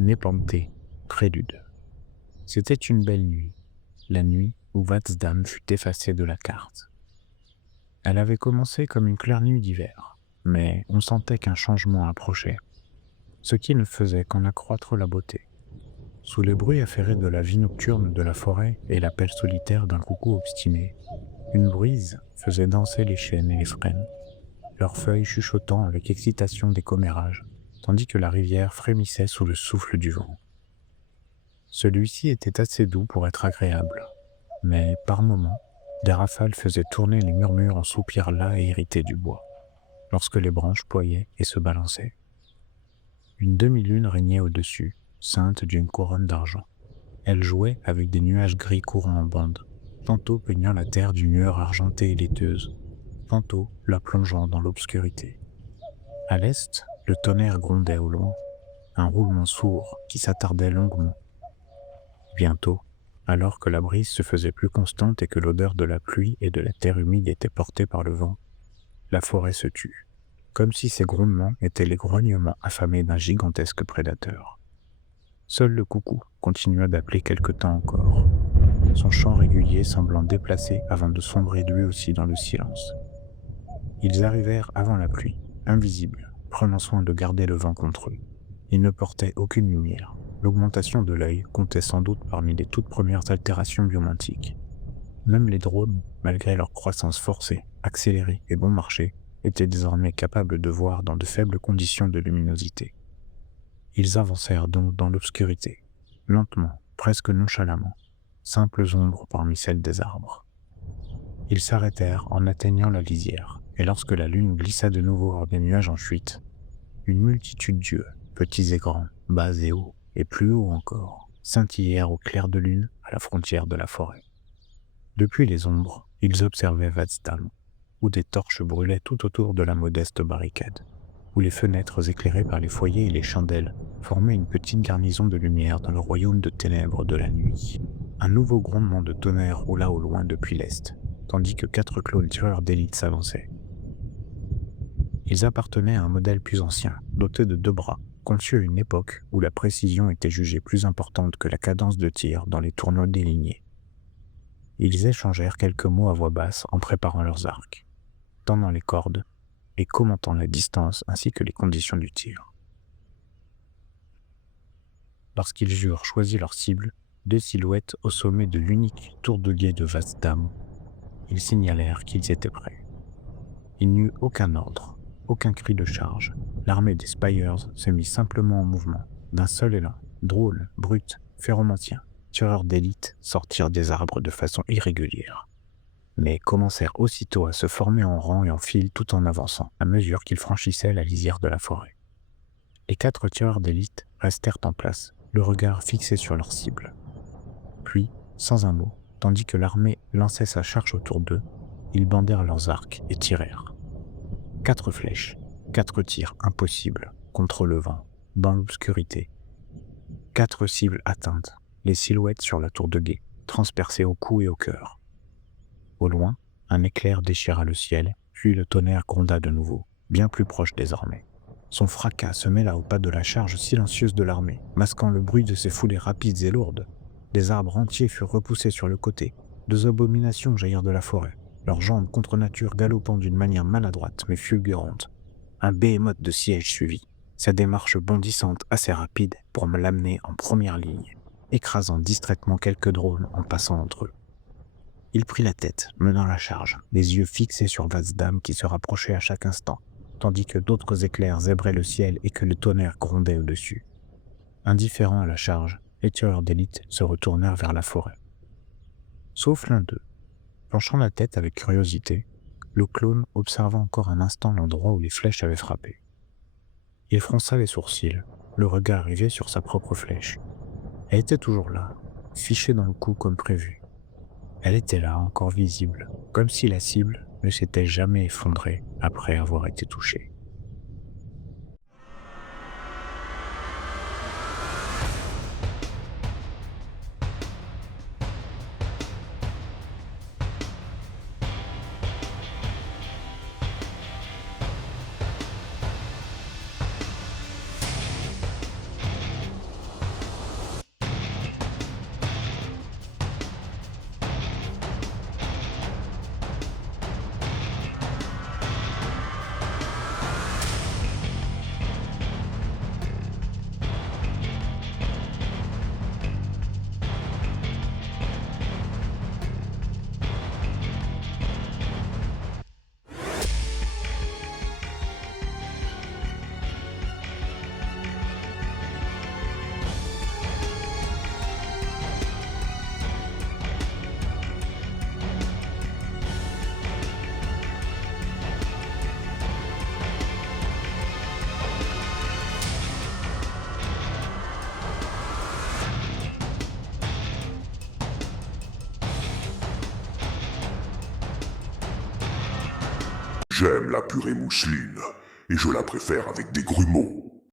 Népenthe, prélude. C'était une belle nuit, la nuit où Vadsdam fut effacée de la carte. Elle avait commencé comme une claire nuit d'hiver, mais on sentait qu'un changement approchait, ce qui ne faisait qu'en accroître la beauté. Sous les bruits affairés de la vie nocturne de la forêt et l'appel solitaire d'un coucou obstiné, une brise faisait danser les chênes et les frênes, leurs feuilles chuchotant avec excitation des commérages, tandis que la rivière frémissait sous le souffle du vent. Celui-ci était assez doux pour être agréable, mais par moments, des rafales faisaient tourner les murmures en soupirs las et irrités du bois, lorsque les branches ployaient et se balançaient. Une demi-lune régnait au-dessus, ceinte d'une couronne d'argent. Elle jouait avec des nuages gris courant en bande, tantôt peignant la terre d'une lueur argentée et laiteuse, tantôt la plongeant dans l'obscurité. À l'est, le tonnerre grondait au loin, un roulement sourd qui s'attardait longuement. Bientôt, alors que la brise se faisait plus constante et que l'odeur de la pluie et de la terre humide était portée par le vent, la forêt se tut, comme si ces grondements étaient les grognements affamés d'un gigantesque prédateur. Seul le coucou continua d'appeler quelque temps encore, son chant régulier semblant déplacé avant de sombrer lui aussi dans le silence. Ils arrivèrent avant la pluie, invisibles, prenant soin de garder le vent contre eux. Ils ne portaient aucune lumière. L'augmentation de l'œil comptait sans doute parmi les toutes premières altérations biomantiques. Même les drones, malgré leur croissance forcée, accélérée et bon marché, étaient désormais capables de voir dans de faibles conditions de luminosité. Ils avancèrent donc dans l'obscurité, lentement, presque nonchalamment, simples ombres parmi celles des arbres. Ils s'arrêtèrent en atteignant la lisière, et lorsque la lune glissa de nouveau hors des nuages en fuite, une multitude d'yeux, petits et grands, bas et hauts, et plus hauts encore, scintillèrent au clair de lune à la frontière de la forêt. Depuis les ombres, ils observaient Vadsdam, où des torches brûlaient tout autour de la modeste barricade, où les fenêtres éclairées par les foyers et les chandelles formaient une petite garnison de lumière dans le royaume de ténèbres de la nuit. Un nouveau grondement de tonnerre roula au loin depuis l'est, tandis que 4 clones tireurs d'élite s'avançaient. Ils appartenaient à un modèle plus ancien, doté de 2 bras, conçu à une époque où la précision était jugée plus importante que la cadence de tir dans les tournois délignés. Ils échangèrent quelques mots à voix basse en préparant leurs arcs, tendant les cordes et commentant la distance ainsi que les conditions du tir. Lorsqu'ils eurent choisi leur cible, 2 silhouettes au sommet de l'unique tour de guet de Vadsdam, ils signalèrent qu'ils étaient prêts. Il n'y eut aucun ordre, aucun cri de charge. L'armée des Spires se mit simplement en mouvement. D'un seul élan, drôles, brutes, phéromantiens, tireurs d'élite sortirent des arbres de façon irrégulière, mais commencèrent aussitôt à se former en rang et en file tout en avançant, à mesure qu'ils franchissaient la lisière de la forêt. Les 4 tireurs d'élite restèrent en place, le regard fixé sur leur cible. Puis, sans un mot, tandis que l'armée lançait sa charge autour d'eux, ils bandèrent leurs arcs et tirèrent. 4 flèches, 4 tirs impossibles, contre le vent, dans l'obscurité. 4 cibles atteintes, les silhouettes sur la tour de guet, transpercées au cou et au cœur. Au loin, un éclair déchira le ciel, puis le tonnerre gronda de nouveau, bien plus proche désormais. Son fracas se mêla au pas de la charge silencieuse de l'armée, masquant le bruit de ses foulées rapides et lourdes. Des arbres entiers furent repoussés sur le côté, 2 abominations jaillirent de la forêt, leurs jambes contre nature galopant d'une manière maladroite mais fulgurante. Un behemoth de siège suivit, sa démarche bondissante assez rapide pour me l'amener en première ligne, écrasant distraitement quelques drones en passant entre eux. Il prit la tête, menant la charge, les yeux fixés sur Vadsdam qui se rapprochait à chaque instant, tandis que d'autres éclairs zébraient le ciel et que le tonnerre grondait au-dessus. Indifférents à la charge, les tireurs d'élite se retournèrent vers la forêt. Sauf l'un d'eux. Penchant la tête avec curiosité, le clone observa encore un instant l'endroit où les flèches avaient frappé. Il fronça les sourcils, le regard rivé sur sa propre flèche. Elle était toujours là, fichée dans le cou comme prévu. Elle était là, encore visible, comme si la cible ne s'était jamais effondrée après avoir été touchée. J'aime la purée mousseline, et je la préfère avec des grumeaux.